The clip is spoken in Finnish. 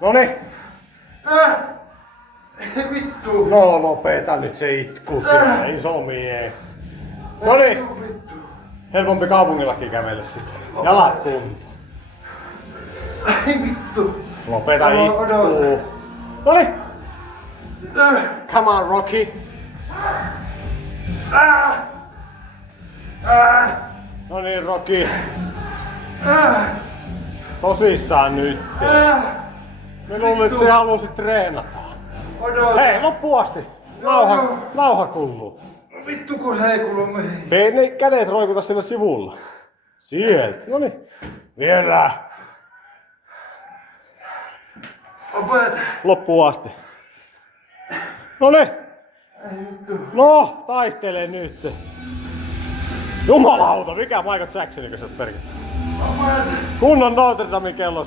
Noniin. Vittu. No lopeta nyt se itku siellä, iso mies. Noniin. Helpompi kaupungillakin kävellä sitten. Jalat kuntoon. Ai vittu. Lopeta itku. Noniin. Come on, Rocky. No niin, Rocky. Tosissaan nyt. Me luulen, että sä halusit treenata. Hei, loppuun asti. Nauha kuuluu. Vittu kun se ei kuulu mihin. Hei, ne kädet roikuta sillä sivulla. Sieltä. Noniin. Vielä. Opeta. Loppuun asti. Noniin. No, taistele nyt. Jumalauta, mikä Michael Jackson, kun sä oot perkele. Kunnon Notre Damen kellossa.